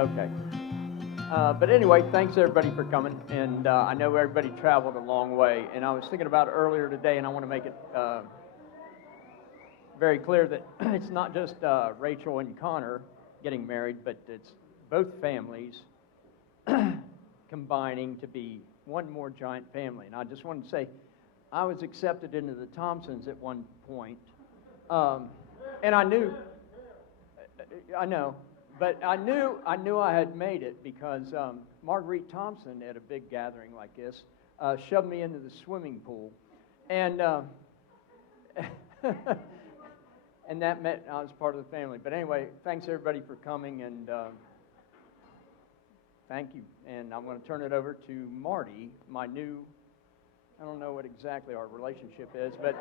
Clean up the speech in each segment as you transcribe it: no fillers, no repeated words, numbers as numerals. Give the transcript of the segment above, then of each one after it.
Okay. But anyway, thanks everybody for coming. And I know everybody traveled a long way. And I was thinking about it earlier today, and I want to make it very clear that it's not just Rachel and Connor getting married, but it's both families combining to be one more giant family. And I just wanted to say, I was accepted into the Thompsons at one point, and I know, but I knew I had made it because Marguerite Thompson at a big gathering like this shoved me into the swimming pool, and and that meant I was part of the family. But anyway, thanks everybody for coming, and thank you. And I'm going to turn it over to Marty, my new. I don't know what exactly our relationship is, but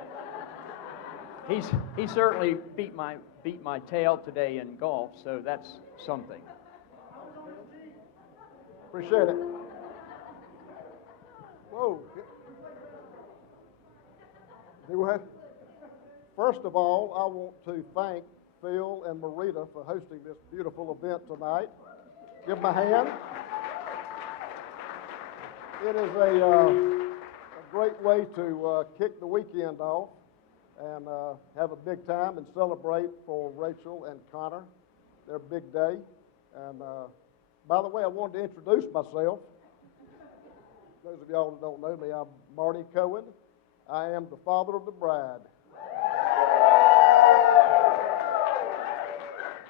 he certainly beat my tail today in golf, so that's something. Appreciate it. Whoa. Do what? First of all, I want to thank Phil and Marita for hosting this beautiful event tonight. Give them a hand. It is a great way to kick the weekend off and have a big time and celebrate for Rachel and Connor, their big day. And by the way, I wanted to introduce myself. Those of y'all who don't know me, I'm Marty Cohen. I am the father of the bride.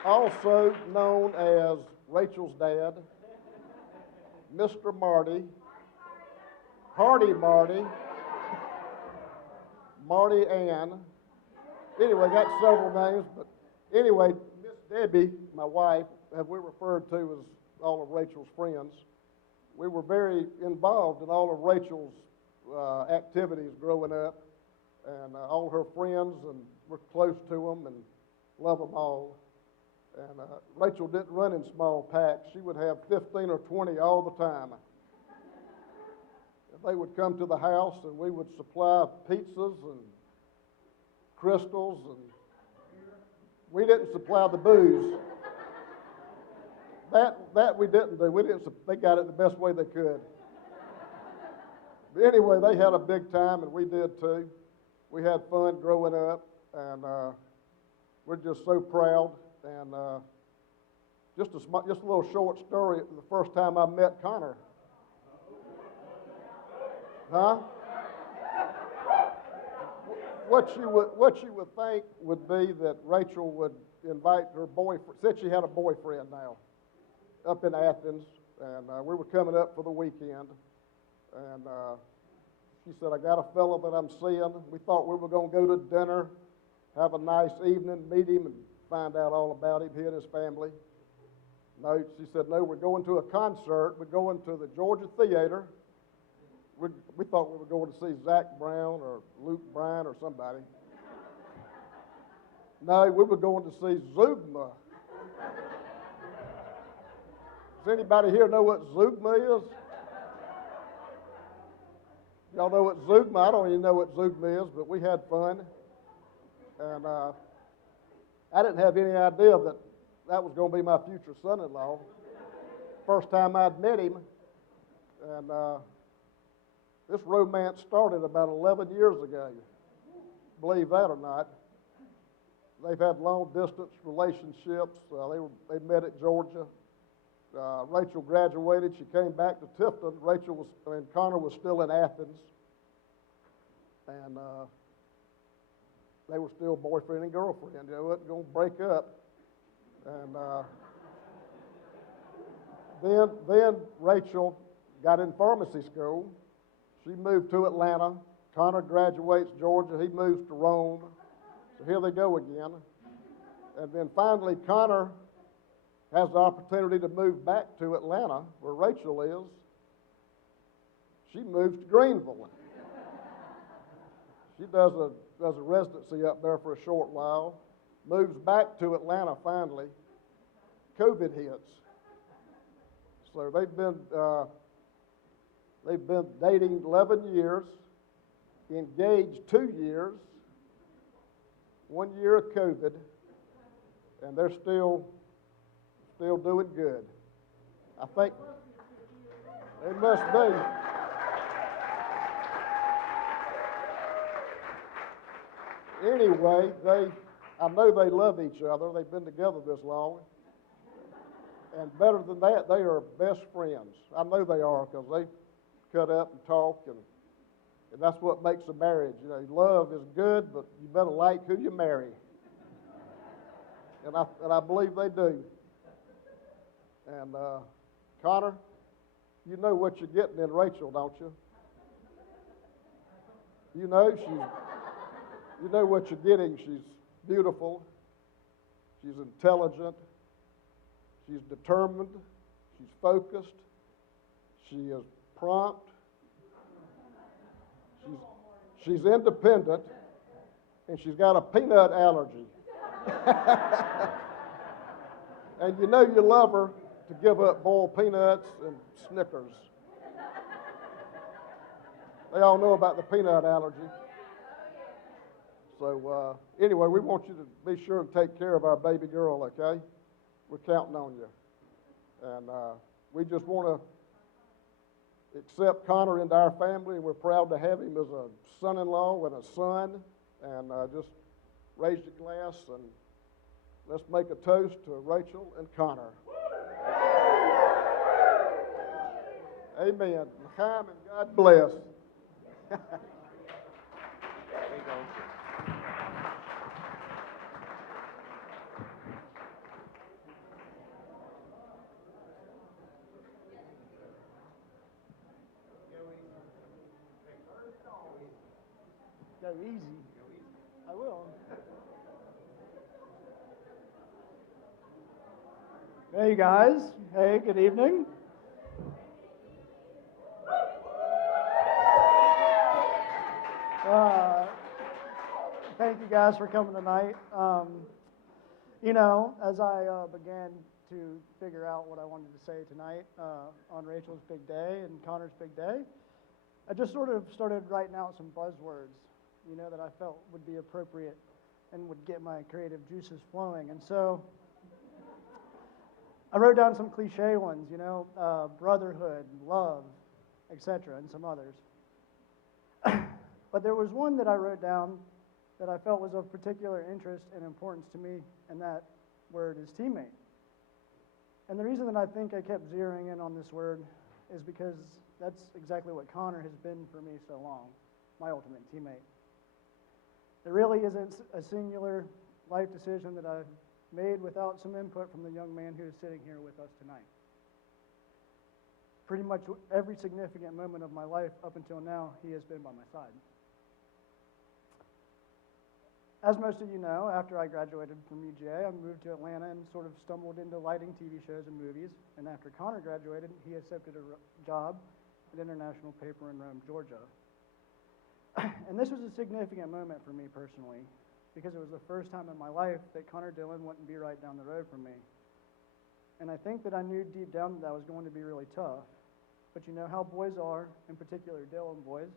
Also known as Rachel's dad, Mr. Marty, Hardy Marty, Marty Ann. Anyway, got several names, but anyway, Miss Debbie, my wife, as we referred to as all of Rachel's friends, we were very involved in all of Rachel's activities growing up, and all her friends, and we're close to them and love them all. And Rachel didn't run in small packs. She would have 15 or 20 all the time. They would come to the house, and we would supply pizzas and crystals, and we didn't supply the booze. That we didn't do. They got it the best way they could. But anyway, they had a big time, and we did too. We had fun growing up, and we're just so proud. And just a little short story. The first time I met Connor. Huh? What you would think would be that Rachel would invite her boyfriend, since she had a boyfriend now, up in Athens, and we were coming up for the weekend, and she said, I got a fellow that I'm seeing. We thought we were going to go to dinner, have a nice evening, meet him, and find out all about him, he and his family. No, she said, no, we're going to a concert. We're going to the Georgia Theater. We thought we were going to see Zach Brown or Luke Bryan or somebody. No, we were going to see Zeugma. Does anybody here know what Zeugma is? Y'all know what Zeugma? I don't even know what Zeugma is, but we had fun. And I didn't have any idea that was going to be my future son-in-law. First time I'd met him, and this romance started about 11 years ago. Believe that or not. They've had long-distance relationships. They met at Georgia. Rachel graduated. She came back to Tifton. Connor was still in Athens. And they were still boyfriend and girlfriend. They wasn't going to break up. And then Rachel got in pharmacy school. She moved to Atlanta. Connor graduates Georgia. He moves to Rome. So here they go again. And then finally, Connor has the opportunity to move back to Atlanta, where Rachel is. She moves to Greenville. She does a residency up there for a short while, moves back to Atlanta finally. COVID hits. So they've been dating 11 years, engaged 2 years, 1 year of COVID, and they're still doing good. I think they must be. Anyway, I know they love each other. They've been together this long. And better than that, they are best friends. I know they are because they cut up and talk, and that's what makes a marriage. You know, love is good, but you better like who you marry. And I believe they do. And Connor, you know what you're getting in Rachel, don't you? You know what you're getting. She's beautiful. She's intelligent. She's determined. She's focused. She is prompt. She's independent, and she's got a peanut allergy. And you know you love her to give up boiled peanuts and Snickers. They all know about the peanut allergy. So anyway, we want you to be sure to take care of our baby girl, okay? We're counting on you. And we just want to accept Connor into our family, and we're proud to have him as a son-in-law and a son. And just raise your glass, and let's make a toast to Rachel and Connor. Amen. L'chaim, and God bless. There you go. Go easy. I will. Hey guys. Hey, good evening. Thank you guys for coming tonight. You know, as I began to figure out what I wanted to say tonight on Rachel's big day and Connor's big day, I just sort of started writing out some buzzwords, you know, that I felt would be appropriate and would get my creative juices flowing. And so I wrote down some cliche ones, you know, brotherhood, love, etc., and some others. But there was one that I wrote down that I felt was of particular interest and importance to me, and that word is teammate. And the reason that I think I kept zeroing in on this word is because that's exactly what Connor has been for me so long, my ultimate teammate. There really isn't a singular life decision that I've made without some input from the young man who is sitting here with us tonight. Pretty much every significant moment of my life up until now, he has been by my side. As most of you know, after I graduated from UGA, I moved to Atlanta and sort of stumbled into lighting TV shows and movies. And after Connor graduated, he accepted a job at an international paper in Rome, Georgia. And this was a significant moment for me personally, because it was the first time in my life that Connor Dillon wouldn't be right down the road from me. And I think that I knew deep down that was going to be really tough. But you know how boys are, in particular Dillon boys,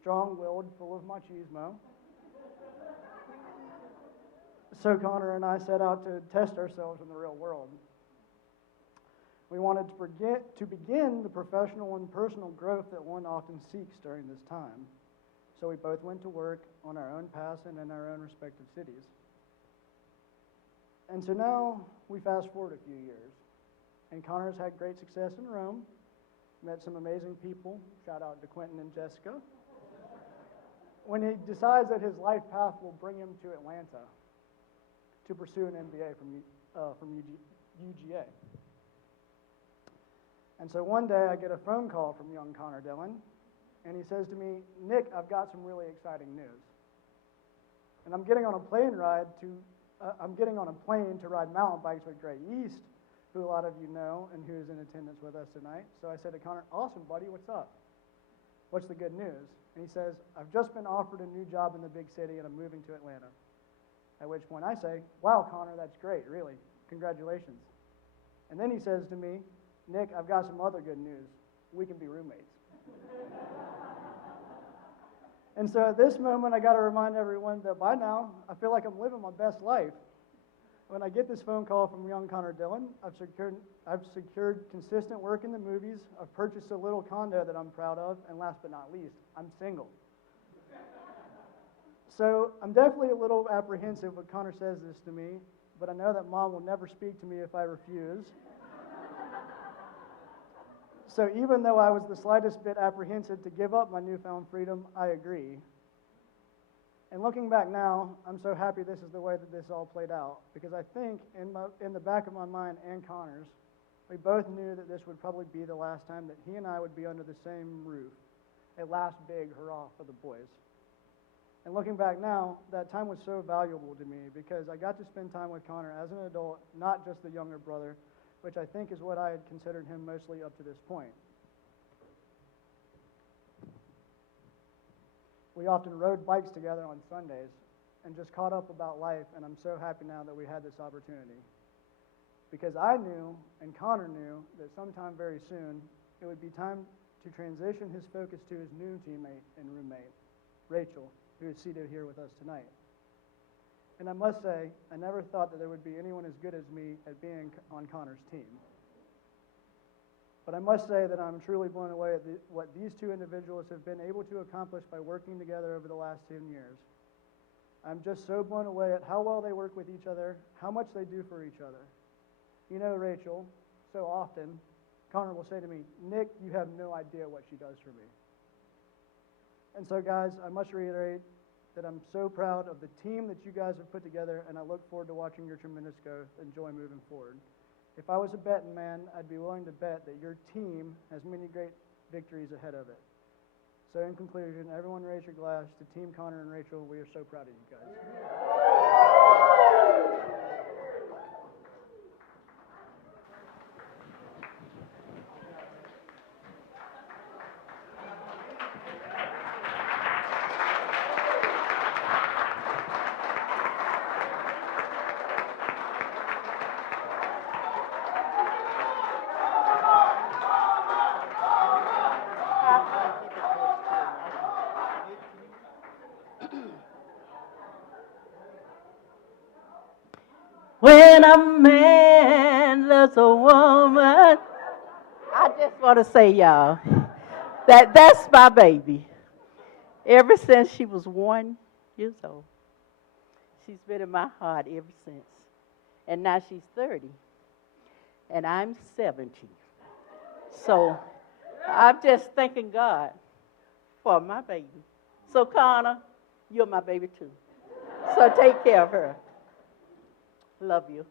strong-willed, full of machismo. So Connor and I set out to test ourselves in the real world. We wanted to begin the professional and personal growth that one often seeks during this time. So we both went to work on our own paths and in our own respective cities. And so now we fast forward a few years, and Connor's had great success in Rome, met some amazing people, shout out to Quentin and Jessica, when he decides that his life path will bring him to Atlanta to pursue an MBA from UGA. And so one day I get a phone call from young Connor Dillon, and he says to me, "Nick, I've got some really exciting news. And I'm getting on a plane to ride mountain bikes with Gray East, who a lot of you know and who is in attendance with us tonight." So I said to Connor, "Awesome, buddy, what's up? What's the good news?" And he says, "I've just been offered a new job in the big city and I'm moving to Atlanta." At which point I say, "Wow, Connor, that's great, really. Congratulations." And then he says to me, "Nick, I've got some other good news. We can be roommates." And so at this moment, I got to remind everyone that by now, I feel like I'm living my best life. When I get this phone call from young Connor Dillon, I've secured consistent work in the movies, I've purchased a little condo that I'm proud of, and last but not least, I'm single. So I'm definitely a little apprehensive when Connor says this to me, but I know that Mom will never speak to me if I refuse. So even though I was the slightest bit apprehensive to give up my newfound freedom, I agree. And looking back now, I'm so happy this is the way that this all played out, because I think in the back of my mind and Connor's, we both knew that this would probably be the last time that he and I would be under the same roof. A last big hurrah for the boys. And looking back now, that time was so valuable to me because I got to spend time with Connor as an adult, not just the younger brother, which I think is what I had considered him mostly up to this point. We often rode bikes together on Sundays and just caught up about life, and I'm so happy now that we had this opportunity. Because I knew, and Connor knew, that sometime very soon, it would be time to transition his focus to his new teammate and roommate, Rachel, who is seated here with us tonight. And I must say, I never thought that there would be anyone as good as me at being on Connor's team. But I must say that I'm truly blown away at what these two individuals have been able to accomplish by working together over the last 10 years. I'm just so blown away at how well they work with each other, how much they do for each other. You know, Rachel, so often, Connor will say to me, "Nick, you have no idea what she does for me." And so, guys, I must reiterate that I'm so proud of the team that you guys have put together, and I look forward to watching your tremendous growth and joy moving forward. If I was a betting man, I'd be willing to bet that your team has many great victories ahead of it. So in conclusion, everyone raise your glass to Team Connor and Rachel. We are so proud of you guys. When a man loves a woman, I just want to say, y'all, that's my baby. Ever since she was 1 year old, she's been in my heart ever since. And now she's 30, and I'm 70. So I'm just thanking God for my baby. So Connor, you're my baby too. So take care of her. Love you.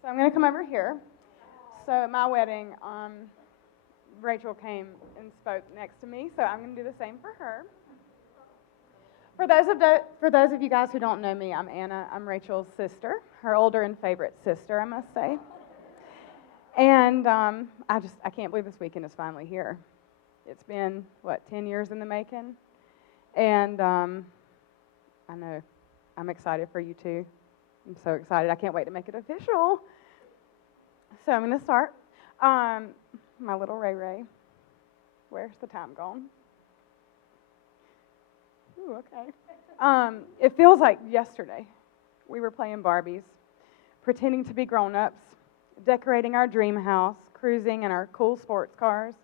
So I'm going to come over here. So at my wedding, Rachel came and spoke next to me, so I'm going to do the same for her. For those of you guys who don't know me, I'm Anna. I'm Rachel's sister, her older and favorite sister, I must say. And I can't believe this weekend is finally here. It's been, 10 years in the making? And I know I'm excited for you too. I'm so excited. I can't wait to make it official. So I'm going to start. My little Ray Ray. Where's the time gone? Ooh, okay. It feels like yesterday. We were playing Barbies, pretending to be grown-ups, decorating our dream house, cruising in our cool sports cars,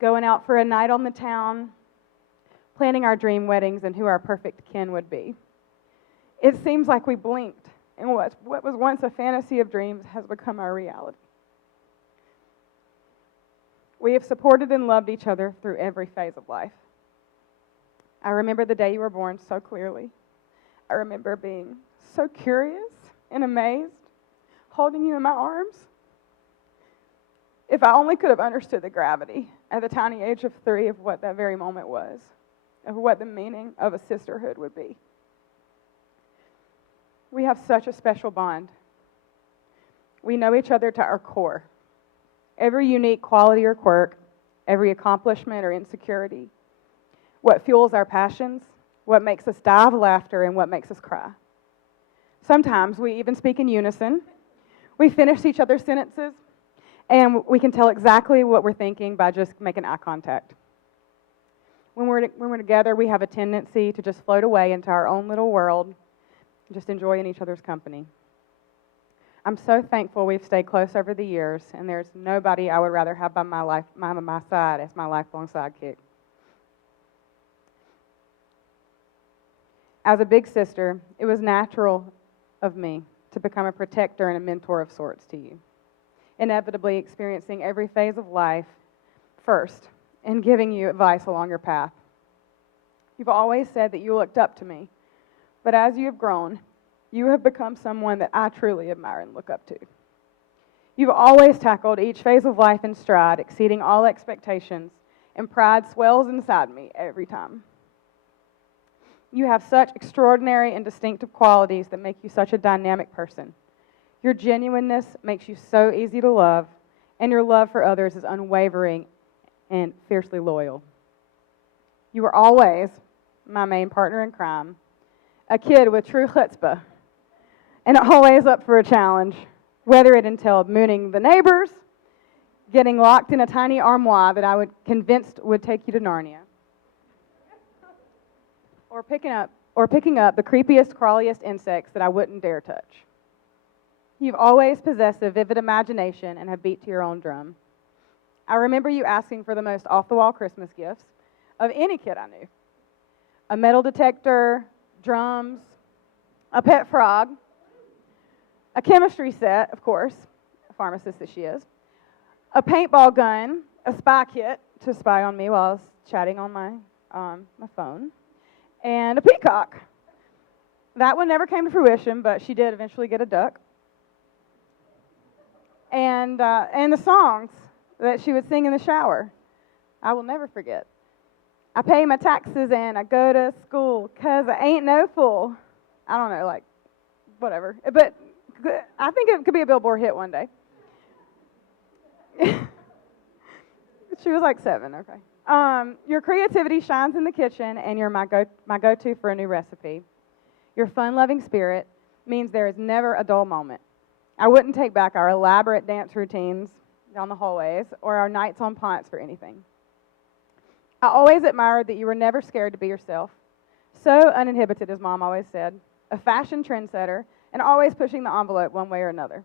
going out for a night on the town, planning our dream weddings and who our perfect kin would be. It seems like we blinked, and what was once a fantasy of dreams has become our reality. We have supported and loved each other through every phase of life. I remember the day you were born so clearly. I remember being so curious and amazed, holding you in my arms. If I only could have understood the gravity at the tiny age of 3 of what that very moment was, of what the meaning of a sisterhood would be. We have such a special bond. We know each other to our core. every unique quality or quirk, every accomplishment or insecurity, what fuels our passions, what makes us die of laughter, and what makes us cry. Sometimes we even speak in unison. We finish each other's sentences, and we can tell exactly what we're thinking by just making eye contact. When we're together, we have a tendency to just float away into our own little world, just enjoying each other's company. I'm so thankful we've stayed close over the years, and there's nobody I would rather have by my side as my lifelong sidekick. As a big sister, it was natural of me to become a protector and a mentor of sorts to you, inevitably experiencing every phase of life first and giving you advice along your path. You've always said that you looked up to me, but as you have grown, you have become someone that I truly admire and look up to. You've always tackled each phase of life in stride, exceeding all expectations, and pride swells inside me every time. You have such extraordinary and distinctive qualities that make you such a dynamic person. Your genuineness makes you so easy to love, and your love for others is unwavering and fiercely loyal. You were always my main partner in crime, a kid with true chutzpah, and always up for a challenge, whether it entailed mooning the neighbors, getting locked in a tiny armoire that I would convinced would take you to Narnia, or picking up the creepiest, crawliest insects that I wouldn't dare touch. You've always possessed a vivid imagination and have beat to your own drum. I remember you asking for the most off-the-wall Christmas gifts of any kid I knew. A metal detector, drums, a pet frog, a chemistry set, of course, a pharmacist that she is, a paintball gun, a spy kit to spy on me while I was chatting on my phone, and a peacock. That one never came to fruition, but she did eventually get a duck. And the songs that she would sing in the shower, I will never forget. I pay my taxes and I go to school 'cause I ain't no fool. I don't know, like, whatever. But I think it could be a Billboard hit one day. She was like 7, okay. Your creativity shines in the kitchen, and you're my go-to for a new recipe. Your fun-loving spirit means there is never a dull moment. I wouldn't take back our elaborate dance routines down the hallways or our nights on Ponce for anything. I always admired that you were never scared to be yourself. So uninhibited, as Mom always said, a fashion trendsetter, and always pushing the envelope one way or another.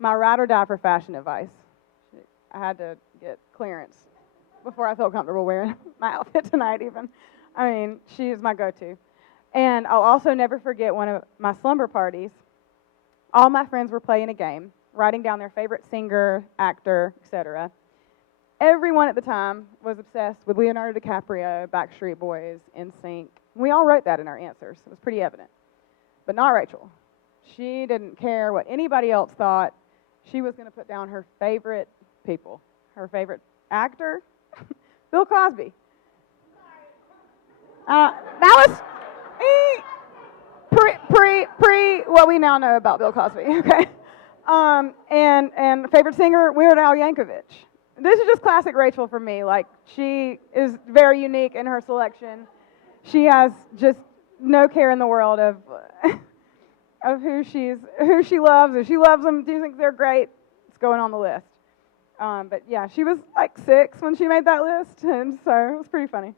My ride or die for fashion advice. I had to get clearance before I felt comfortable wearing my outfit tonight even. I mean, she is my go-to. And I'll also never forget one of my slumber parties. All my friends were playing a game, writing down their favorite singer, actor, etc. Everyone at the time was obsessed with Leonardo DiCaprio, Backstreet Boys, NSYNC. We all wrote that in our answers. It was pretty evident. But not Rachel. She didn't care what anybody else thought. She was going to put down her favorite people. Her favorite actor, Bill Cosby. That was pre what we now know about Bill Cosby, okay? And favorite singer, Weird Al Yankovic. This is just classic Rachel for me. Like, she is very unique in her selection. She has just no care in the world of who she loves. If she loves them, do you think they're great? It's going on the list. But yeah, she was like 6 when she made that list, and so it was pretty funny.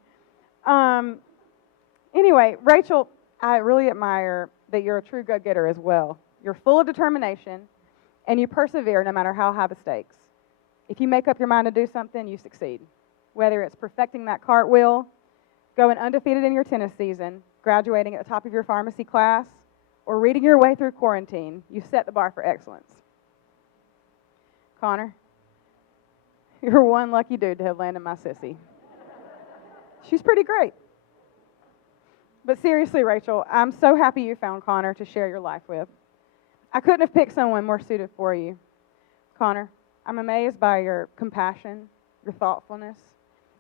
Anyway, Rachel, I really admire that you're a true go-getter as well. You're full of determination, and you persevere no matter how high the stakes. If you make up your mind to do something, you succeed. Whether it's perfecting that cartwheel, going undefeated in your tennis season, graduating at the top of your pharmacy class, or reading your way through quarantine, you set the bar for excellence. Connor, you're one lucky dude to have landed my sissy. She's pretty great. But seriously, Rachel, I'm so happy you found Connor to share your life with. I couldn't have picked someone more suited for you. Connor, I'm amazed by your compassion, your thoughtfulness,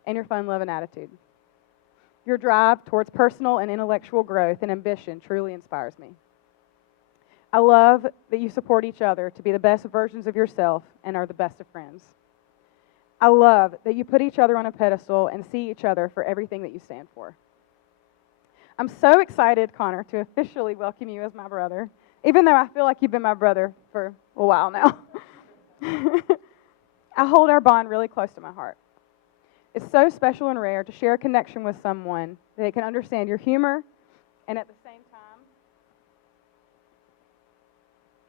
and your fun-loving attitude. Your drive towards personal and intellectual growth and ambition truly inspires me. I love that you support each other to be the best versions of yourself and are the best of friends. I love that you put each other on a pedestal and see each other for everything that you stand for. I'm so excited, Connor, to officially welcome you as my brother, even though I feel like you've been my brother for a while now. I hold our bond really close to my heart. It's so special and rare to share a connection with someone that can understand your humor and at the same time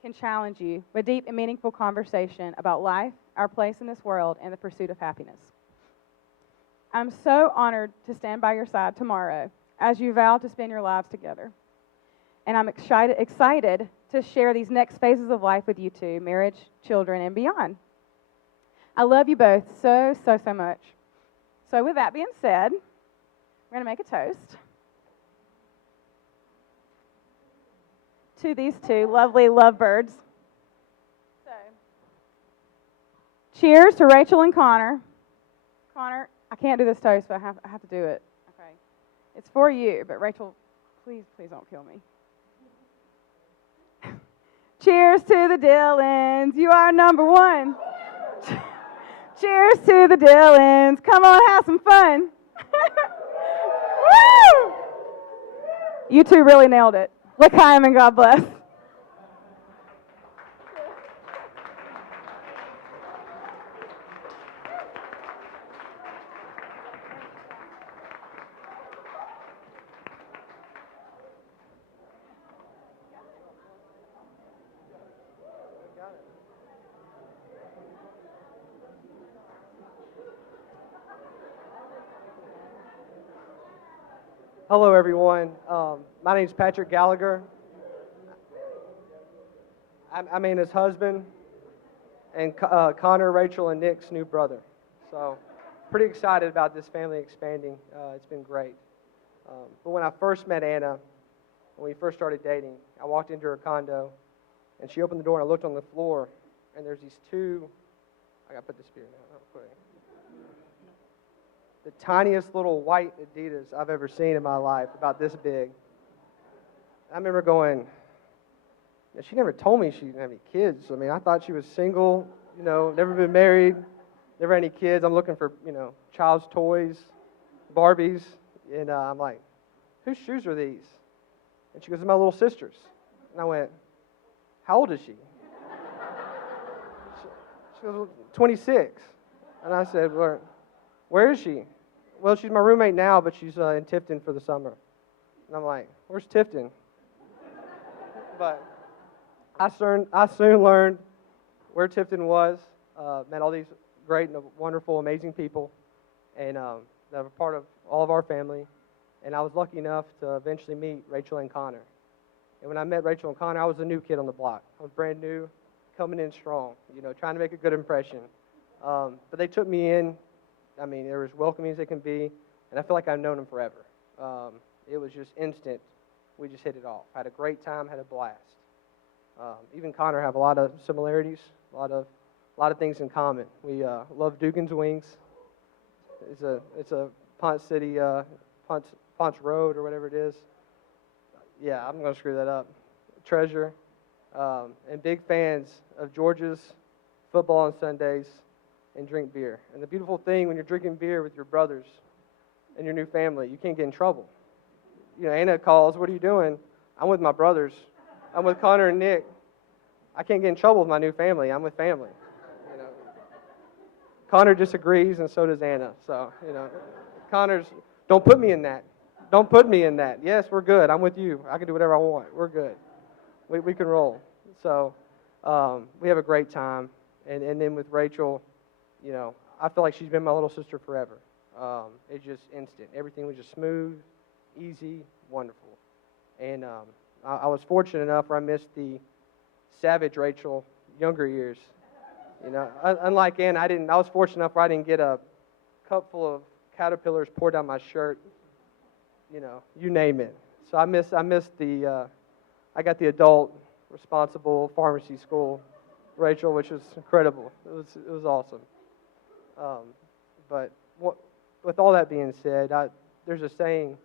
can challenge you with deep and meaningful conversation about life, our place in this world, and the pursuit of happiness. I'm so honored to stand by your side tomorrow as you vow to spend your lives together. And I'm excited to share these next phases of life with you two, marriage, children, and beyond. I love you both so, so, so much. So with that being said, we're going to make a toast to these two lovely lovebirds. So, cheers to Rachel and Connor. Connor, I can't do this toast, but I have to do it. Okay. It's for you, but Rachel, please don't kill me. Cheers to the Dillons. You are number one. Cheers to the Dillons. Come on, have some fun. Woo! You two really nailed it. L'chaim and God bless. Hello, everyone. My name is Patrick Gallagher. I'm Anna's husband, and Connor, Rachel, and Nick's new brother. So, pretty excited about this family expanding. It's been great. But when I first met Anna, when we first started dating, I walked into her condo, and she opened the door, and I looked on the floor, and there's these two. I gotta put this here now, real quick. The tiniest little white Adidas I've ever seen in my life, about this big. I remember going, she never told me she didn't have any kids. I mean, I thought she was single, never been married, never had any kids. I'm looking for, child's toys, Barbies. And I'm like, whose shoes are these? And she goes, they're my little sister's. And I went, how old is she? She goes, 26. And I said, where is she? Well, she's my roommate now, but she's in Tifton for the summer. And I'm like, where's Tifton? But I soon learned where Tifton was, met all these great and wonderful, amazing people, and that were part of all of our family. And I was lucky enough to eventually meet Rachel and Connor. And when I met Rachel and Connor, I was a new kid on the block. I was brand new, coming in strong, trying to make a good impression. But they took me in. I mean, they were as welcoming as they can be, and I feel like I've known them forever. It was just instant. We just hit it off. Had a great time, had a blast. Even Connor have a lot of similarities, a lot of things in common. We love Dugan's Wings. It's a Ponce City, Ponce Road or whatever it is. Yeah, I'm going to screw that up. Treasure. And big fans of Georgia's football on Sundays and drink beer. And the beautiful thing when you're drinking beer with your brothers and your new family, you can't get in trouble. Anna calls, what are you doing? I'm with my brothers. I'm with Connor and Nick. I can't get in trouble with my new family. I'm with family. Connor disagrees, and so does Anna. So, Connor's, don't put me in that. Don't put me in that. Yes, we're good. I'm with you. I can do whatever I want. We're good. We can roll. So, we have a great time. And then with Rachel, I feel like she's been my little sister forever. It's just instant. Everything was just smooth, easy, wonderful. And I was fortunate enough where I missed the savage Rachel younger years. Unlike Ann, I was fortunate enough where I didn't get a cup full of caterpillars poured down my shirt. You name it. So I missed I got the adult responsible pharmacy school Rachel, which was incredible. It was awesome. But with all that being said, there's a saying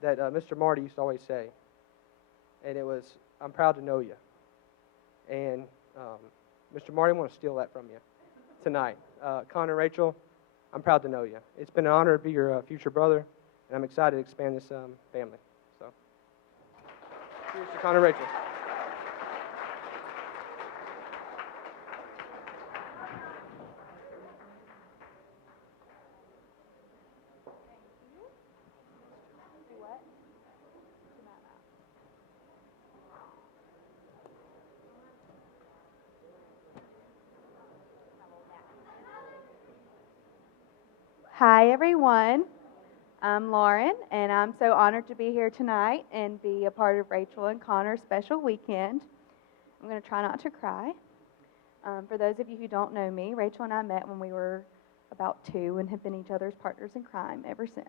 that Mr. Marty used to always say, and it was, I'm proud to know you. And Mr. Marty, I want to steal that from you tonight. Connor and Rachel, I'm proud to know you. It's been an honor to be your future brother, and I'm excited to expand this family. So, cheers to Connor and Rachel. Hi, everyone. I'm Lauren, and I'm so honored to be here tonight and be a part of Rachel and Connor's special weekend. I'm going to try not to cry. For those of you who don't know me, Rachel and I met when we were about 2 and have been each other's partners in crime ever since.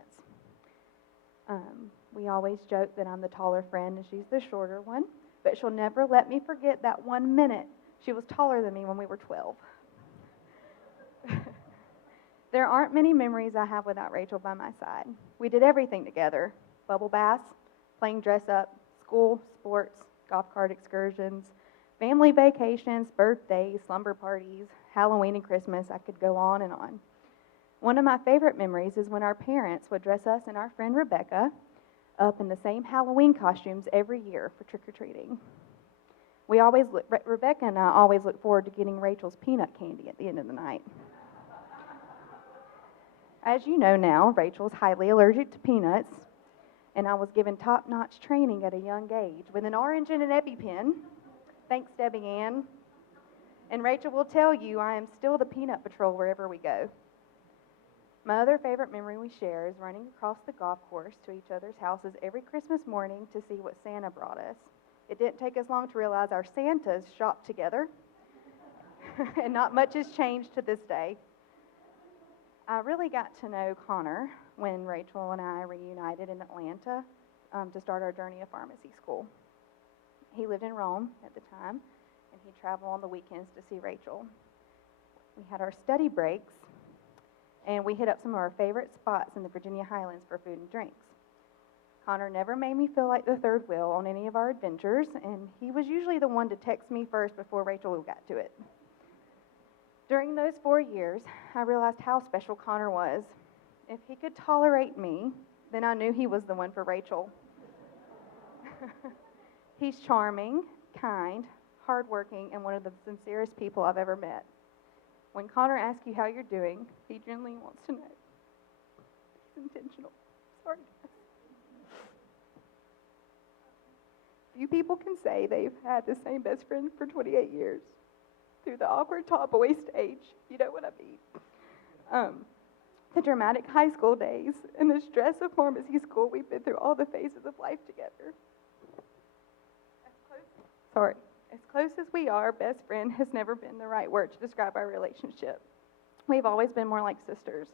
We always joke that I'm the taller friend and she's the shorter one, but she'll never let me forget that 1 minute she was taller than me when we were 12. There aren't many memories I have without Rachel by my side. We did everything together: bubble baths, playing dress up, school, sports, golf cart excursions, family vacations, birthdays, slumber parties, Halloween and Christmas. I could go on and on. One of my favorite memories is when our parents would dress us and our friend Rebecca up in the same Halloween costumes every year for trick-or-treating. Rebecca and I always look forward to getting Rachel's peanut candy at the end of the night. As you know now, Rachel's highly allergic to peanuts, and I was given top-notch training at a young age with an orange and an EpiPen. Thanks, Debbie Ann. And Rachel will tell you I am still the peanut patrol wherever we go. My other favorite memory we share is running across the golf course to each other's houses every Christmas morning to see what Santa brought us. It didn't take us long to realize our Santas shop together, and not much has changed to this day. I really got to know Connor when Rachel and I reunited in Atlanta to start our journey of pharmacy school. He lived in Rome at the time, and he'd travel on the weekends to see Rachel. We had our study breaks, and we hit up some of our favorite spots in the Virginia Highlands for food and drinks. Connor never made me feel like the third wheel on any of our adventures, and he was usually the one to text me first before Rachel got to it. During those 4 years, I realized how special Connor was. If he could tolerate me, then I knew he was the one for Rachel. He's charming, kind, hardworking, and one of the sincerest people I've ever met. When Connor asks you how you're doing, he genuinely wants to know. He's intentional. Sorry, guys. Few people can say they've had the same best friend for 28 years. Through the awkward tall boy stage, you know what I mean. The dramatic high school days, and the stress of pharmacy school, we've been through all the phases of life together. As close as we are, best friend has never been the right word to describe our relationship. We've always been more like sisters.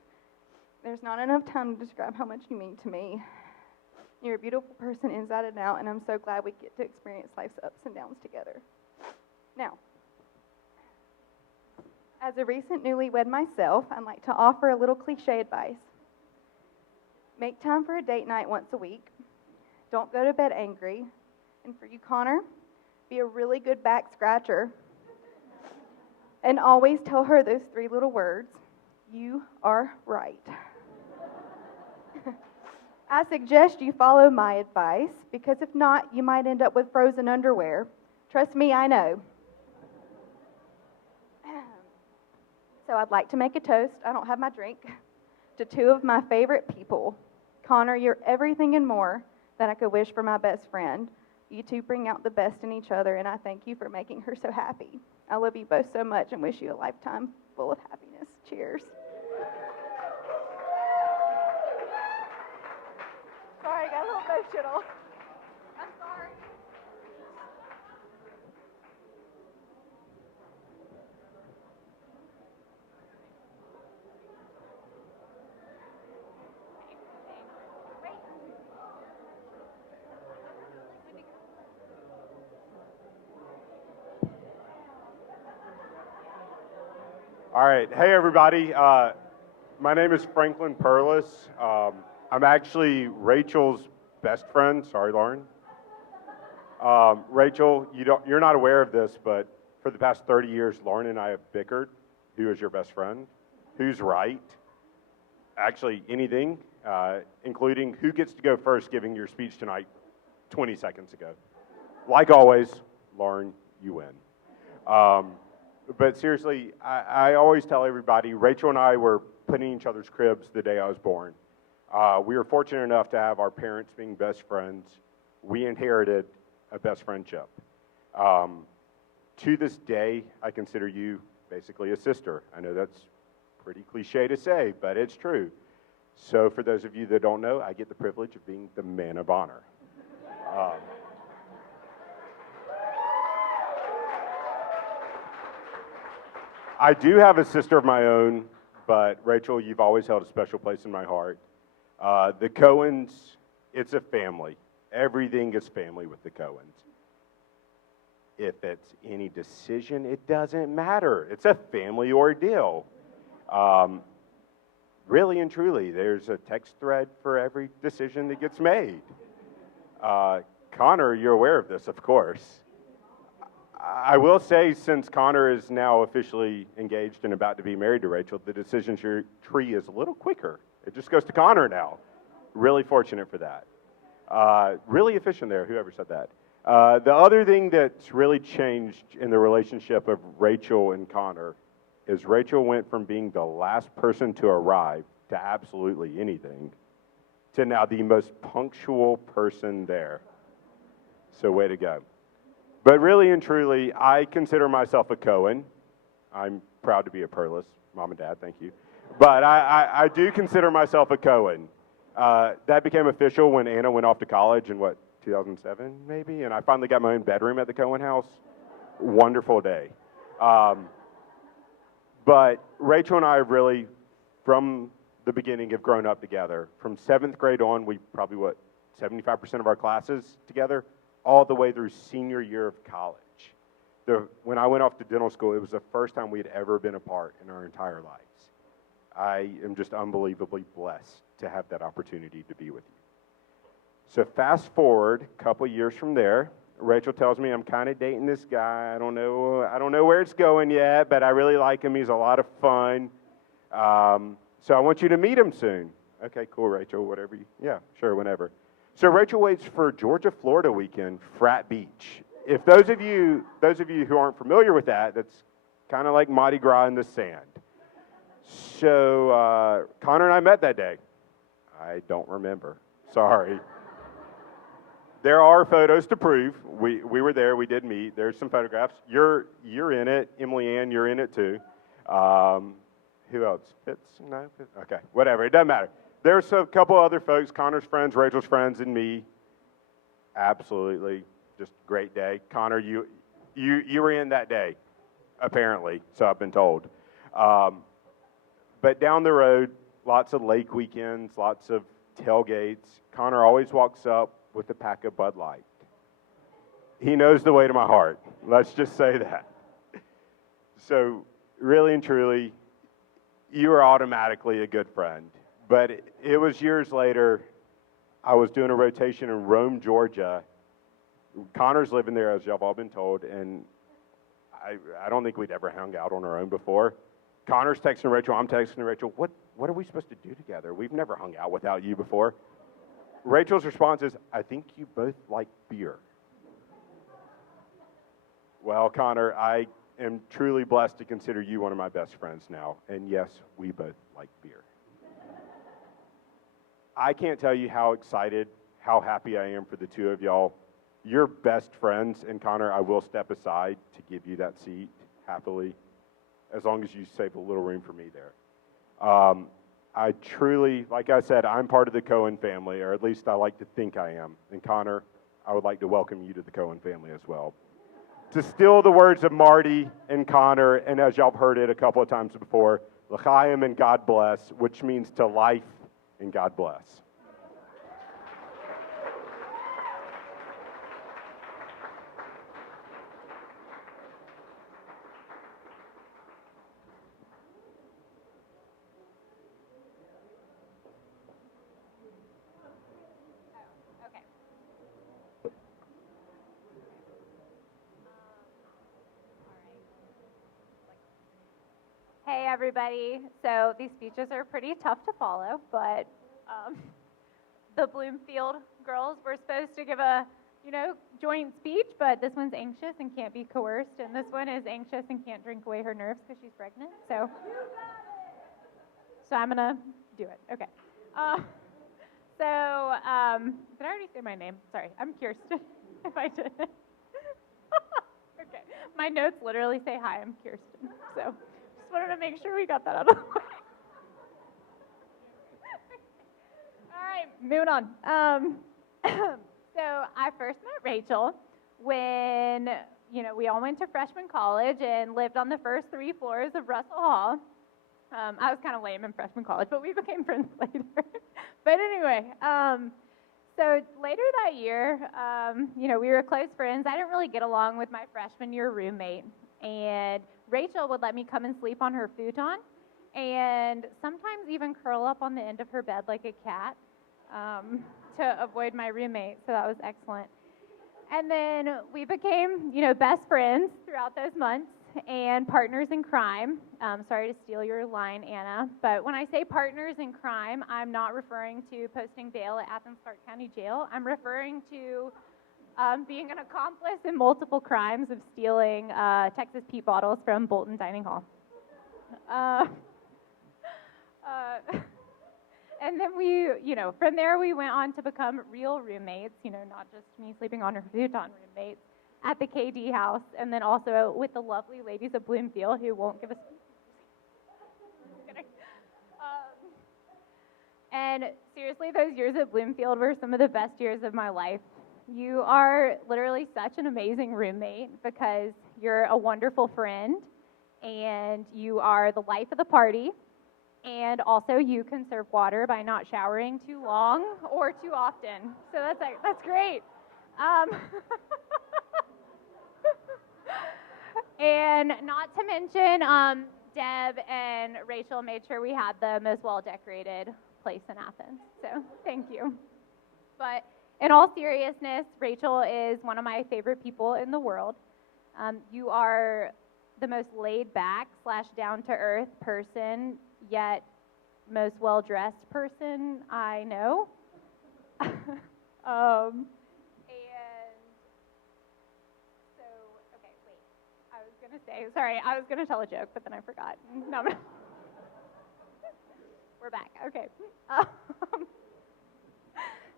There's not enough time to describe how much you mean to me. You're a beautiful person inside and out, and I'm so glad we get to experience life's ups and downs together. Now, as a recent newlywed myself, I'd like to offer a little cliche advice. Make time for a date night once a week. Don't go to bed angry. And for you, Connor, be a really good back scratcher. And always tell her those 3 little words: you are right. I suggest you follow my advice, because if not, you might end up with frozen underwear. Trust me, I know. So I'd like to make a toast, I don't have my drink, to 2 of my favorite people. Connor, you're everything and more that I could wish for my best friend. You 2 bring out the best in each other, and I thank you for making her so happy. I love you both so much and wish you a lifetime full of happiness. Cheers. Sorry, I got a little emotional. I'm sorry. All right. Hey, everybody. My name is Franklin Perlis. I'm actually Rachel's best friend. Sorry, Lauren. Rachel, you're not aware of this, but for the past 30 years, Lauren and I have bickered. Who is your best friend? who's right, actually anything, including who gets to go first giving your speech tonight 20 seconds ago. Like always, Lauren, you win. But seriously, I always tell everybody, Rachel and I were putting each other's cribs the day I was born. We were fortunate enough to have our parents being best friends. We inherited a best friendship. To this day, I consider you basically a sister. I know that's pretty cliche to say, but it's true. So for those of you that don't know, I get the privilege of being the man of honor. I do have a sister of my own, but Rachel, you've always held a special place in my heart. The Cohens, it's a family. Everything is family with the Cohens. If it's any decision, it doesn't matter. It's a family ordeal. Really and truly, there's a text thread for every decision that gets made. Connor, you're aware of this, of course. I will say, since Connor is now officially engaged and about to be married to Rachel, the decision tree is a little quicker. It just goes to Connor now. Really fortunate for that. Really efficient there, whoever said that. The other thing that's really changed in the relationship of Rachel and Connor is Rachel went from being the last person to arrive to absolutely anything to now the most punctual person there. So way to go. But really and truly, I consider myself a Cohen. I'm proud to be a Perlis. Mom and Dad, thank you. But I do consider myself a Cohen. That became official when Anna went off to college in, 2007 maybe? And I finally got my own bedroom at the Cohen house. Wonderful day. But Rachel and I really, from the beginning, have grown up together. From 7th grade on, we probably, 75% of our classes together, all the way through senior year of college. When I went off to dental school, it was the first time we had ever been apart in our entire lives. I am just unbelievably blessed to have that opportunity to be with you. So fast forward a couple years from there, Rachel tells me I'm kind of dating this guy. I don't know where it's going yet, but I really like him. He's a lot of fun. So I want you to meet him soon. Okay, cool, Rachel, whatever yeah, sure, whenever. So Rachel waits for Georgia-Florida weekend, Frat Beach. If those of you who aren't familiar with that, that's kind of like Mardi Gras in the sand. So Connor and I met that day. I don't remember. Sorry. There are photos to prove. We were there. We did meet. There's some photographs. You're in it. Emily Ann, you're in it too. Who else? Fitz? No? Okay, whatever. It doesn't matter. There's a couple other folks, Connor's friends, Rachel's friends, and me. Absolutely. Just great day. Connor, you were in that day, apparently, so I've been told. But down the road, lots of lake weekends, lots of tailgates. Connor always walks up with a pack of Bud Light. He knows the way to my heart. Let's just say that. So really and truly, you are automatically a good friend. But it was years later, I was doing a rotation in Rome, Georgia. Connor's living there, as y'all have all been told, and I don't think we'd ever hung out on our own before. Connor's texting Rachel, I'm texting Rachel, what are we supposed to do together? We've never hung out without you before. Rachel's response is, I think you both like beer. Well, Connor, I am truly blessed to consider you one of my best friends now, and yes, we both like beer. I can't tell you how excited, how happy I am for the two of y'all. You're best friends, and Connor, I will step aside to give you that seat happily, as long as you save a little room for me there. I truly, like I said, I'm part of the Cohen family, or at least I like to think I am. And Connor, I would like to welcome you to the Cohen family as well. To steal the words of Marty and Connor, and as y'all have heard it a couple of times before, L'chaim and God bless, which means to life and God bless. Hey everybody. So these speeches are pretty tough to follow, but the Bloomfield girls were supposed to give a, joint speech, but this one's anxious and can't be coerced, and this one is anxious and can't drink away her nerves because she's pregnant. So I'm gonna do it. Okay. Did I already say my name? Sorry, I'm Kirsten. If I did. Okay. My notes literally say, "Hi, I'm Kirsten." So just wanted to make sure we got that out of the way. All right, moving on. So I first met Rachel when, we all went to freshman college and lived on the first 3 floors of Russell Hall. I was kind of lame in freshman college, but we became friends later. But anyway, so later that year, we were close friends. I didn't really get along with my freshman year roommate, and Rachel would let me come and sleep on her futon, and sometimes even curl up on the end of her bed like a cat to avoid my roommate. So that was excellent. And then we became, best friends throughout those months and partners in crime. Sorry to steal your line, Anna, but when I say partners in crime, I'm not referring to posting bail at Athens Clarke County Jail. I'm referring to being an accomplice in multiple crimes of stealing Texas Pete bottles from Bolton Dining Hall. And then we, from there we went on to become real roommates, not just me sleeping on her futon, roommates at the KD house, and then also with the lovely ladies of Bloomfield who won't give us. And seriously, those years at Bloomfield were some of the best years of my life. You are literally such an amazing roommate because you're a wonderful friend, and you are the life of the party. And also, you conserve water by not showering too long or too often. So that's great. And not to mention, Deb and Rachel made sure we had the most well-decorated place in Athens. So thank you. But in all seriousness, Rachel is one of my favorite people in the world. You are the most laid-back / down-to-earth person, yet most well-dressed person I know. And so, okay, wait. I was gonna tell a joke, but then I forgot. No, we're back. Okay.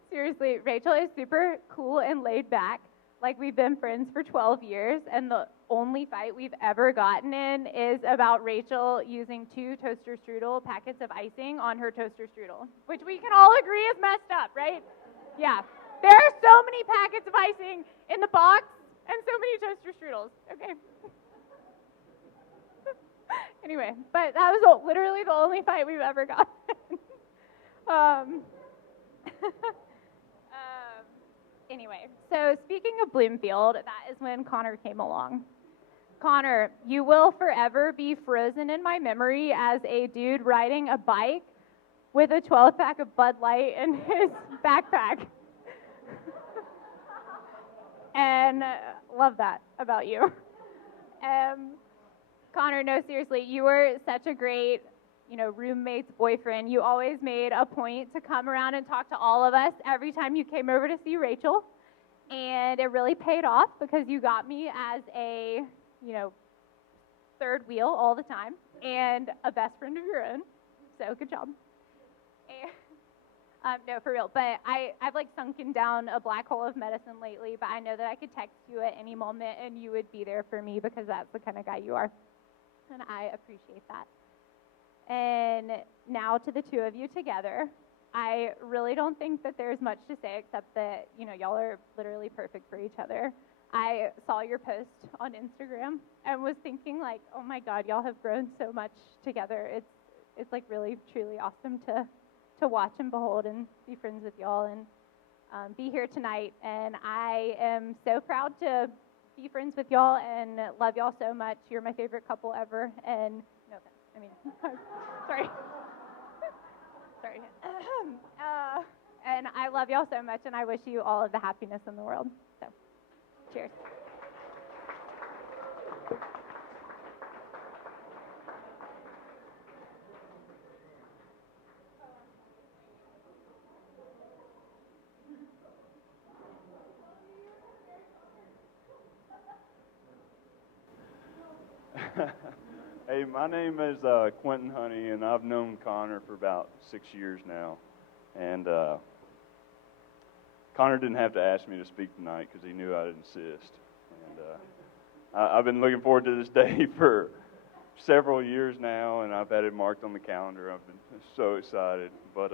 Seriously, Rachel is super cool and laid back. Like, we've been friends for 12 years, and the only fight we've ever gotten in is about Rachel using 2 toaster strudel packets of icing on her toaster strudel, which we can all agree is messed up, right? Yeah. There are so many packets of icing in the box and so many toaster strudels, okay? Anyway, but that was literally the only fight we've ever gotten. Anyway, so speaking of Bloomfield, that is when Connor came along. Connor, you will forever be frozen in my memory as a dude riding a bike with a 12-pack of Bud Light in his backpack. And love that about you. Connor, no, seriously, you were such a great, roommate's boyfriend. You always made a point to come around and talk to all of us every time you came over to see Rachel. And it really paid off because you got me as a, third wheel all the time and a best friend of your own. So good job. And, no, for real. But I've sunken down a black hole of medicine lately, but I know that I could text you at any moment and you would be there for me because that's the kind of guy you are. And I appreciate that. And now to the two of you together, I really don't think that there's much to say except that, y'all are literally perfect for each other. I saw your post on Instagram and was thinking oh my God, y'all have grown so much together. It's really, truly awesome to watch and behold and be friends with y'all and be here tonight. And I am so proud to be friends with y'all and love y'all so much. You're my favorite couple ever. And no offense. Sorry. Sorry. And I love y'all so much, and I wish you all of the happiness in the world. So, cheers. Hey, my name is Quentin Honey, and I've known Connor for about 6 years now. And Connor didn't have to ask me to speak tonight because he knew I'd insist. And I've been looking forward to this day for several years now, and I've had it marked on the calendar. I've been so excited. But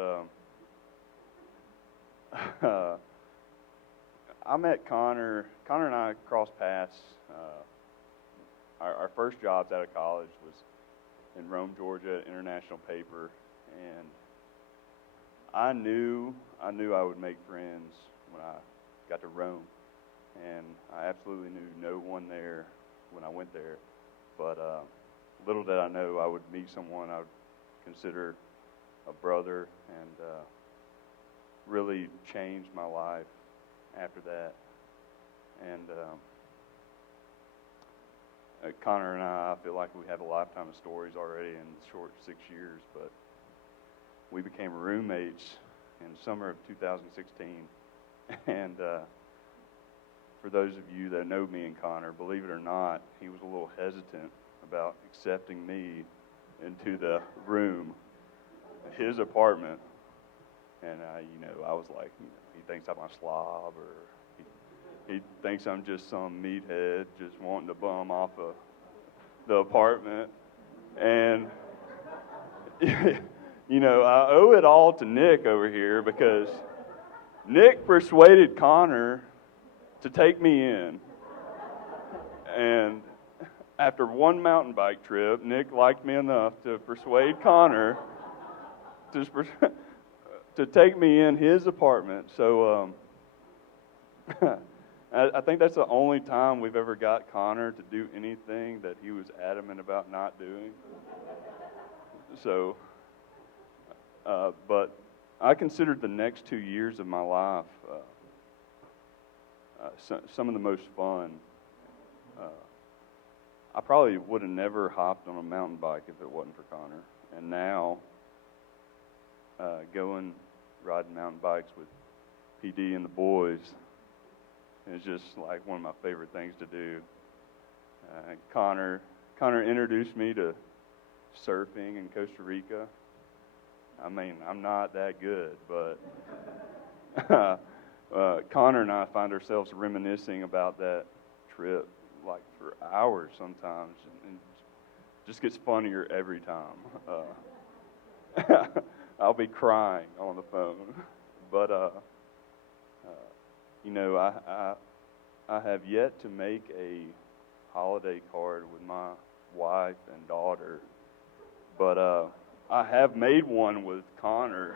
I met Connor. Connor and I crossed paths. Our first jobs out of college was in Rome, Georgia, international paper, and I knew I would make friends when I got to Rome, and I absolutely knew no one there when I went there. But little did I know I would meet someone I would consider a brother, and really changed my life after that. And Connor and I feel like we have a lifetime of stories already in short 6 years, but we became roommates in the summer of 2016. And for those of you that know me and Connor, believe it or not, he was a little hesitant about accepting me into the room, his apartment. And I was like, he thinks I'm a slob, or he thinks I'm just some meathead just wanting to bum off of the apartment. And, I owe it all to Nick over here, because Nick persuaded Connor to take me in. And after one mountain bike trip, Nick liked me enough to persuade Connor to take me in his apartment. So, I think that's the only time we've ever got Connor to do anything that he was adamant about not doing. So, but I considered the next 2 years of my life some of the most fun. I probably would have never hopped on a mountain bike if it wasn't for Connor. And now, riding mountain bikes with PD and the boys, it's just like one of my favorite things to do. Connor introduced me to surfing in Costa Rica. I mean, I'm not that good, but Connor and I find ourselves reminiscing about that trip like for hours sometimes, and it just gets funnier every time. I'll be crying on the phone, but I have yet to make a holiday card with my wife and daughter, but I have made one with Connor.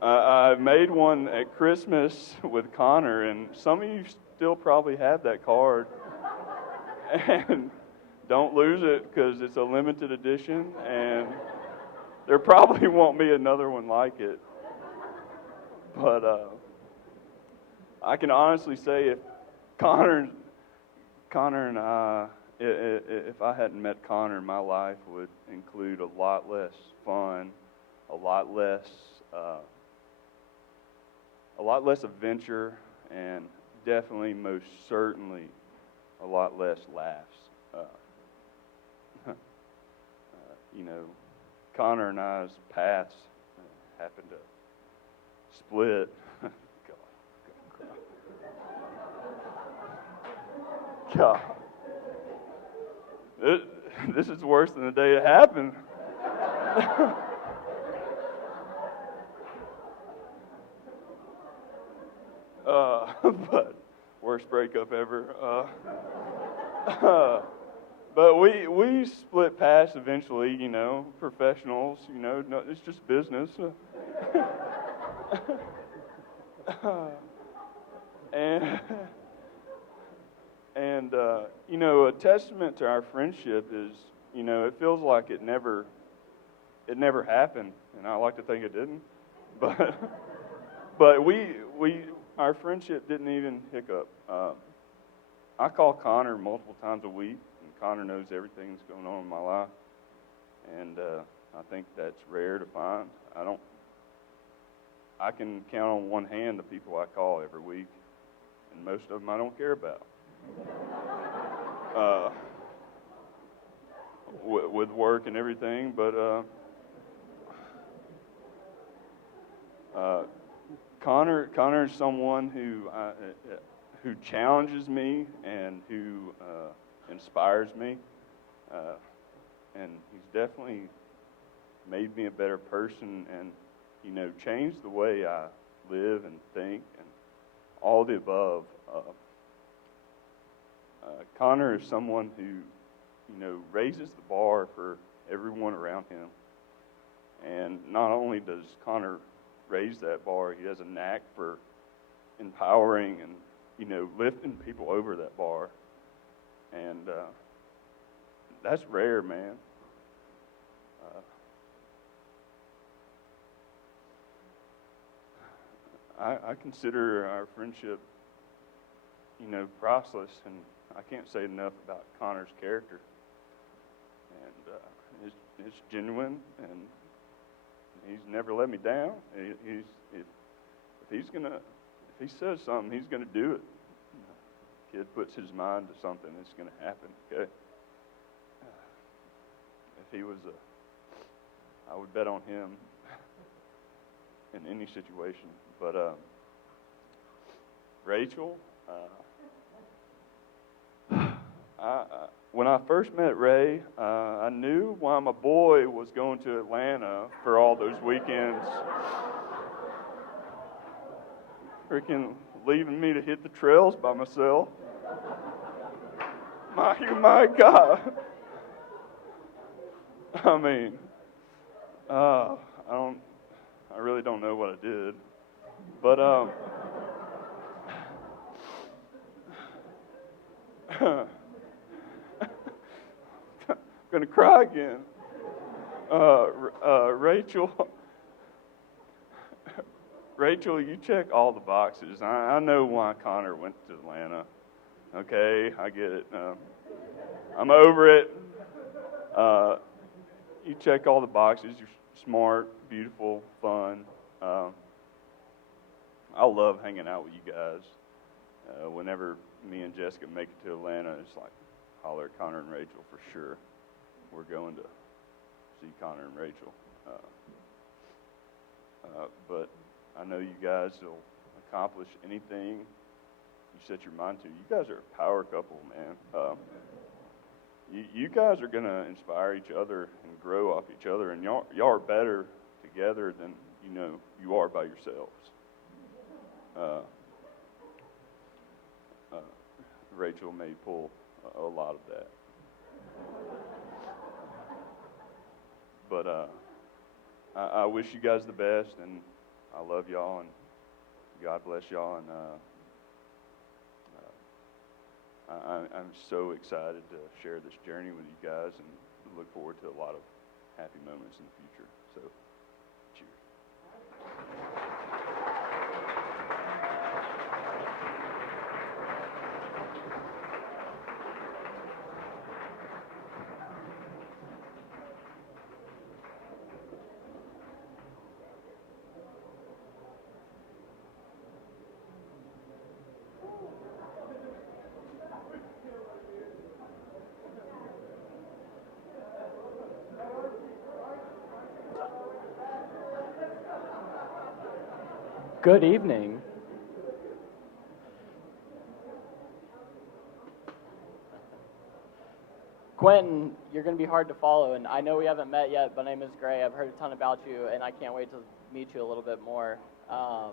I made one at Christmas with Connor, and some of you still probably have that card. And don't lose it, because it's a limited edition, and there probably won't be another one like it. But I can honestly say, if Connor and I, if I hadn't met Connor, my life would include a lot less fun, a lot less adventure, and definitely, most certainly, a lot less laughs. Connor and I's paths happened to split. God. This is worse than the day it happened. But worst breakup ever. But we split paths eventually, professionals, no, it's just business. And a testament to our friendship is, it feels like it never happened, and I like to think it didn't, but our friendship didn't even hiccup. I call Connor multiple times a week, and Connor knows everything that's going on in my life, and I think that's rare to find. I can count on one hand the people I call every week, and most of them I don't care about. With work and everything, but Connor is someone who challenges me and who inspires me, and he's definitely made me a better person, and changed the way I live and think and all the above. Connor is someone who raises the bar for everyone around him. And not only does Connor raise that bar, he has a knack for empowering and, lifting people over that bar. And that's rare, man. I consider our friendship, priceless, and I can't say enough about Connor's character. And it's genuine, and he's never let me down. If he says something, he's gonna do it. Kid puts his mind to something, it's gonna happen. Okay. If he was I would bet on him in any situation. But Rachel, when I first met Ray, I knew why my boy was going to Atlanta for all those weekends. Freaking leaving me to hit the trails by myself. My God. I mean, I really don't know what I did, but I'm gonna cry again. Rachel, you check all the boxes. I know why Connor went to Atlanta. Okay, I get it. I'm over it. You check all the boxes. You're smart, beautiful, fun. I love hanging out with you guys. Whenever me and Jessica make it to Atlanta, it's like holler at Connor and Rachel for sure. We're going to see Connor and Rachel. But I know you guys will accomplish anything you set your mind to. You guys are a power couple, man. You guys are going to inspire each other and grow off each other, and y'all are better together than you are by yourselves. Rachel may pull a lot of that. But I wish you guys the best, and I love y'all, and God bless y'all, and I'm so excited to share this journey with you guys, and look forward to a lot of happy moments in the future. So, cheers. Good evening. Quentin, you're going to be hard to follow, and I know we haven't met yet, but my name is Gray. I've heard a ton about you, and I can't wait to meet you a little bit more. I've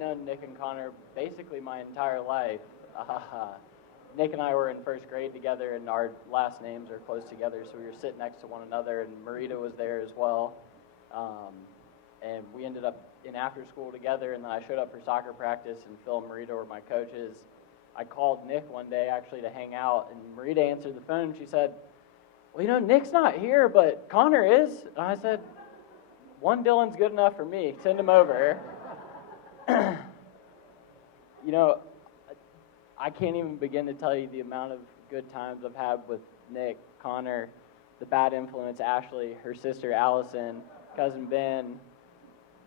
known Nick and Connor basically my entire life. Nick and I were in first grade together, and our last names are close together, so we were sitting next to one another, and Marita was there as well. And we ended up in after school together, and then I showed up for soccer practice, and Phil and Marita were my coaches. I called Nick one day actually to hang out, and Marita answered the phone, and she said, well, Nick's not here, but Connor is. And I said, one Dylan's good enough for me. Send him over. I can't even begin to tell you the amount of good times I've had with Nick, Connor, the bad influence, Ashley, her sister, Allison, cousin Ben,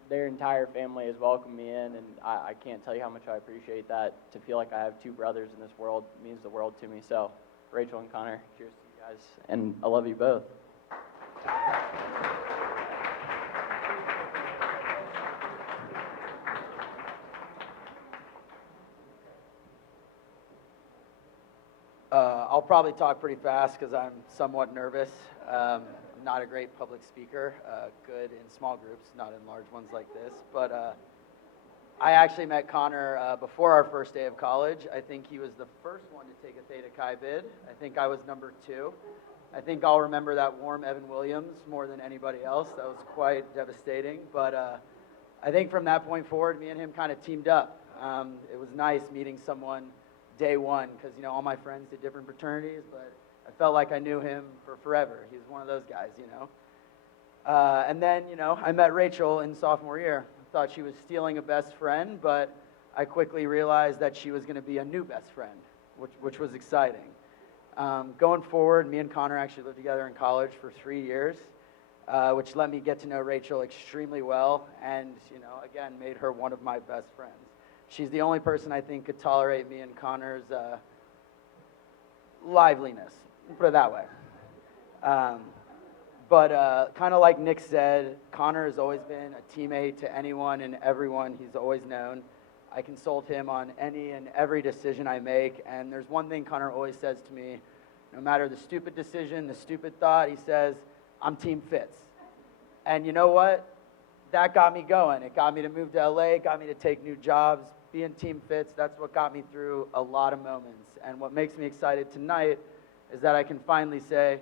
their entire family has welcomed me in, and I can't tell you how much I appreciate that. To feel like I have two brothers in this world means the world to me. So, Rachel and Connor, cheers to you guys, and I love you both. I'll probably talk pretty fast because I'm somewhat nervous. Not a great public speaker, good in small groups, not in large ones like this. But I actually met Connor before our first day of college. I think he was the first one to take a Theta Chi bid. I think I was number 2. I think I'll remember that warm Evan Williams more than anybody else. That was quite devastating. But I think from that point forward, me and him kind of teamed up. It was nice meeting someone day one because, you know, all my friends did different fraternities, but I felt like I knew him for forever. He was one of those guys, you know. And then, you know, I met Rachel in sophomore year. I thought she was stealing a best friend, but I quickly realized that she was going to be a new best friend, which was exciting. Going forward, me and Connor actually lived together in college for 3 years, which let me get to know Rachel extremely well and, you know, again, made her one of my best friends. She's the only person I think could tolerate me and Connor's liveliness, put it that way. But kind of like Nick said, Connor has always been a teammate to anyone and everyone he's always known. I consult him on any and every decision I make, and there's one thing Connor always says to me, no matter the stupid decision, the stupid thought, he says, I'm Team Fitz. And you know what? That got me going. It got me to move to LA, got me to take new jobs. Being Team Fitz, that's what got me through a lot of moments. And what makes me excited tonight is that I can finally say,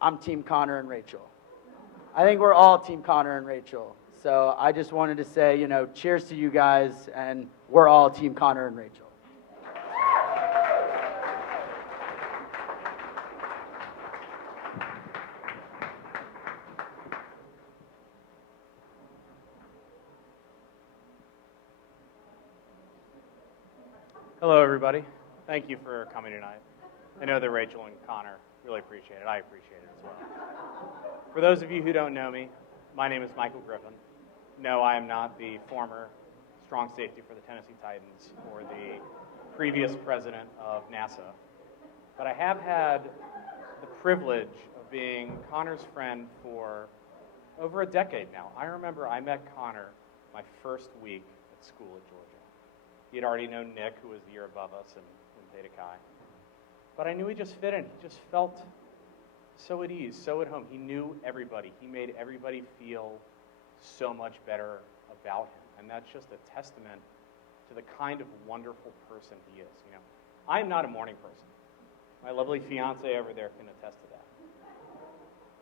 I'm Team Connor and Rachel. I think we're all Team Connor and Rachel. So I just wanted to say, you know, cheers to you guys, and we're all Team Connor and Rachel. Hello, everybody. Thank you for coming tonight. I know that Rachel and Connor really appreciate it. I appreciate it as well. For those of you who don't know me, my name is Michael Griffin. No, I am not the former strong safety for the Tennessee Titans or the previous president of NASA. But I have had the privilege of being Connor's friend for over a decade now. I remember I met Connor my first week at school at Georgia. He had already known Nick, who was the year above us in Theta Chi. But I knew he just fit in. He just felt so at ease, so at home. He knew everybody. He made everybody feel so much better about him. And that's just a testament to the kind of wonderful person he is. You know, I'm not a morning person. My lovely fiance over there can attest to that.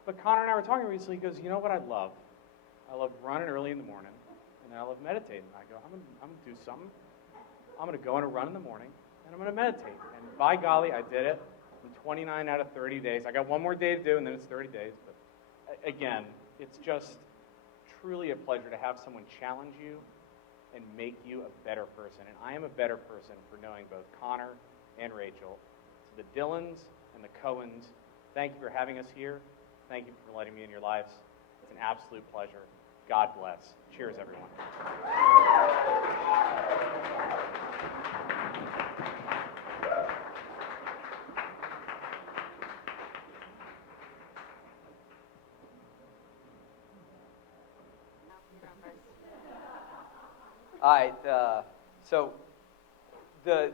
But Connor and I were talking recently. He goes, you know what I love? I love running early in the morning, and then I love meditating. I go, I'm gonna do something. I'm going to go on a run in the morning, and I'm going to meditate. And by golly, I did it in 29 out of 30 days. I got one more day to do, and then it's 30 days. But again, it's just truly a pleasure to have someone challenge you and make you a better person. And I am a better person for knowing both Connor and Rachel. To the Dillons and the Cohens, thank you for having us here. Thank you for letting me in your lives. It's an absolute pleasure. God bless. Cheers, everyone. All right, so the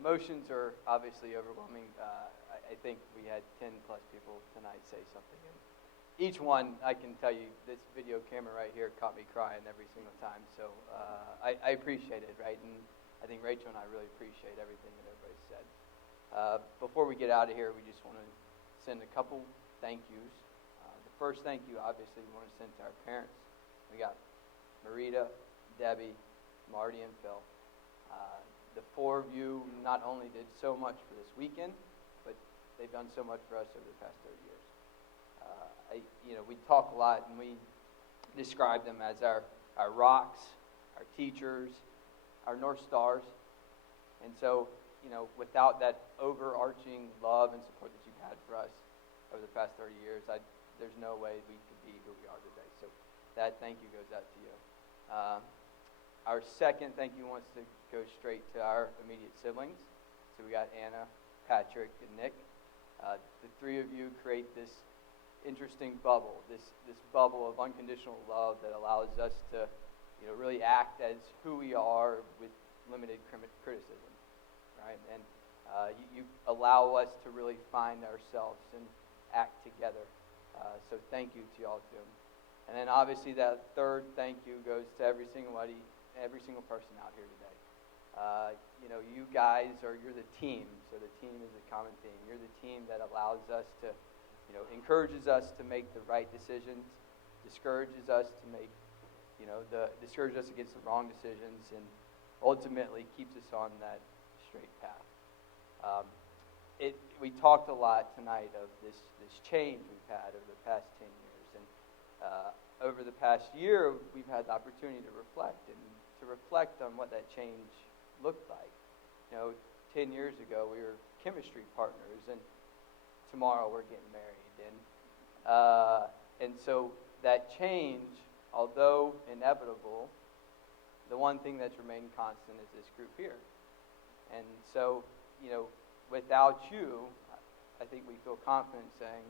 emotions are obviously overwhelming. I think we had 10 plus people tonight say something. And each one, I can tell you, this video camera right here caught me crying every single time. So I appreciate it, right? And I think Rachel and I really appreciate everything that everybody said. Before we get out of here, we just want to send a couple thank yous. The first thank you, obviously, we want to send to our parents. We got Marita, Debbie, Marty, and Phil. The four of you not only did so much for this weekend, but they've done so much for us over the past 30 years. We talk a lot, and we describe them as our rocks, our teachers, our North Stars. And so, without that overarching love and support that you've had for us over the past 30 years, there's no way we could be who we are today. So that thank you goes out to you. Our second thank you wants to go straight to our immediate siblings. So we got Anna, Patrick, and Nick. The three of you create this interesting bubble, this bubble of unconditional love that allows us to, really act as who we are with limited criticism, right? And you allow us to really find ourselves and act together. So thank you to y'all too. And then obviously that third thank you goes to every single person out here today. You guys you're the team, so the team is a common theme. You're the team that allows us to, encourages us to make the right decisions, discourages us against the wrong decisions, and ultimately keeps us on that straight path. We talked a lot tonight of this change we've had over the past 10 years, and over the past year we've had the opportunity to reflect on what that change looked like. 10 years ago we were chemistry partners, and tomorrow we're getting married, and so that change, although inevitable, the one thing that's remained constant is this group here. And so, without you, I think we feel confident saying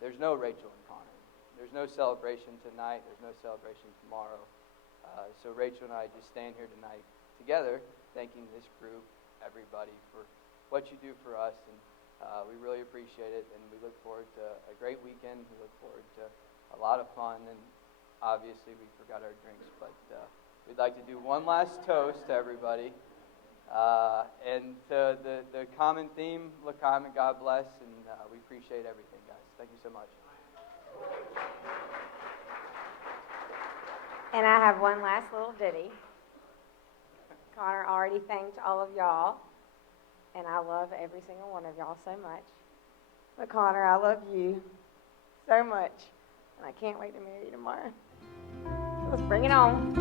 there's no Rachel and Connor. There's no celebration tonight. There's no celebration tomorrow. So Rachel and I just stand here tonight together, thanking this group, everybody, for what you do for us, and we really appreciate it, and we look forward to a great weekend. We look forward to a lot of fun, and obviously we forgot our drinks, but we'd like to do one last toast to everybody, and to the common theme, L'Chaim and God bless, and we appreciate everything, guys. Thank you so much. And I have one last little ditty. Connor already thanked all of y'all, and I love every single one of y'all so much. But Connor, I love you so much, and I can't wait to marry you tomorrow. Let's bring it on.